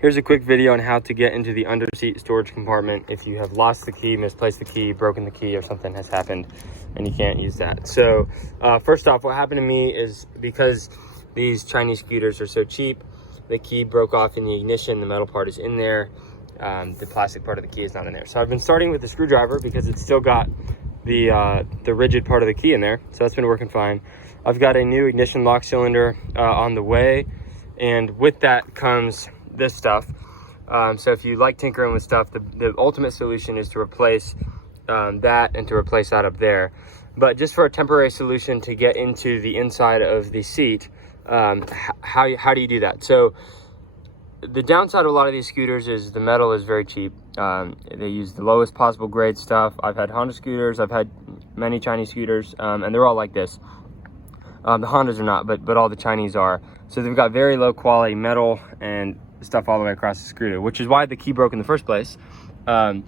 Here's a quick video on how to get into the underseat storage compartment if you have lost the key, misplaced the key, broken the key, or something has happened and you can't use that. So first off, what happened to me is because these Chinese scooters are so cheap, the key broke off in the ignition, the metal part is in there, the plastic part of the key is not in there. So I've been starting with the screwdriver because it's still got the rigid part of the key in there, so that's been working fine. I've got a new ignition lock cylinder on the way, and with that comes this stuff. So if you like tinkering with stuff, the ultimate solution is to replace that and to replace that up there. But just for a temporary solution to get into the inside of the seat, how do you do that? So the downside of a lot of these scooters is the metal is very cheap. They use the lowest possible grade stuff. I've had Honda scooters, I've had many Chinese scooters, and they're all like this. The Hondas are not, but all the Chinese are. So they've got very low quality metal and stuff all the way across the screw, which is why the key broke in the first place. But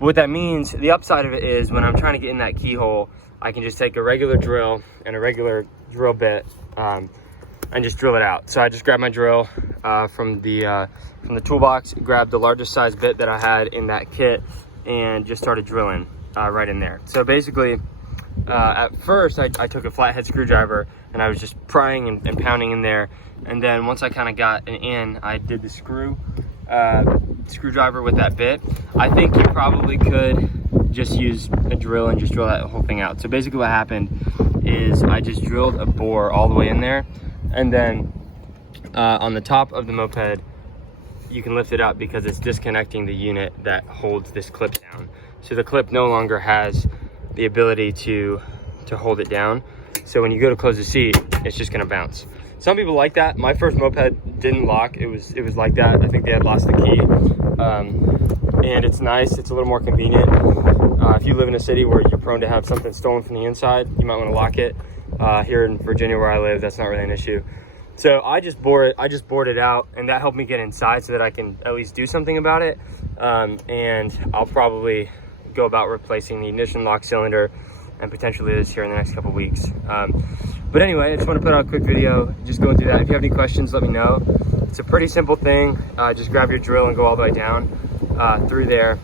what that means, the upside of it is when I'm trying to get in that keyhole, I can just take a regular drill and a regular drill bit and just drill it out. So I just grabbed my drill from the toolbox, grabbed the largest size bit that I had in that kit, and just started drilling right in there. So basically, at first I took a flathead screwdriver and I was just prying and pounding in there, and then once I kind of got an in, I did the screwdriver with that bit. I think you probably could just use a drill and just drill that whole thing out. So basically what happened is I just drilled a bore all the way in there, and then on the top of the Moped you can lift it up because it's disconnecting the unit that holds this clip down. So the clip no longer has the ability to hold it down. So when you go to close the seat, it's just gonna bounce. Some people like that. My first Moped didn't lock. It was like that. I think they had lost the key. And it's nice. It's a little more convenient. If you live in a city where you're prone to have something stolen from the inside, you might want to lock it. Here in Virginia where I live, that's not really an issue. So I just bored it out, and that helped me get inside so that I can at least do something about it. And I'll probably go about replacing the ignition lock cylinder and potentially this here in the next couple weeks. But anyway, I just want to put out a quick video just going through that. If you have any questions, let me know. It's a pretty simple thing. Just grab your drill and go all the way down through there.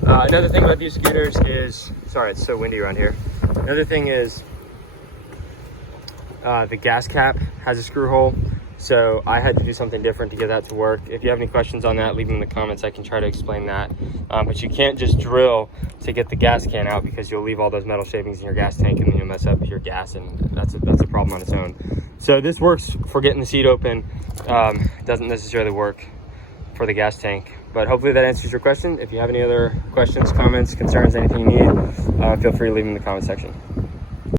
Another thing about these scooters is, sorry, it's so windy around here. Another thing is the gas cap has a screw hole. So I had to do something different to get that to work. If you have any questions on that, leave them in the comments. I can try to explain that. But you can't just drill to get the gas can out because you'll leave all those metal shavings in your gas tank and then you'll mess up your gas, and that's a problem on its own. So this works for getting the seat open. Doesn't necessarily work for the gas tank. But hopefully that answers your question. If you have any other questions, comments, concerns, anything you need, feel free to leave them in the comment section.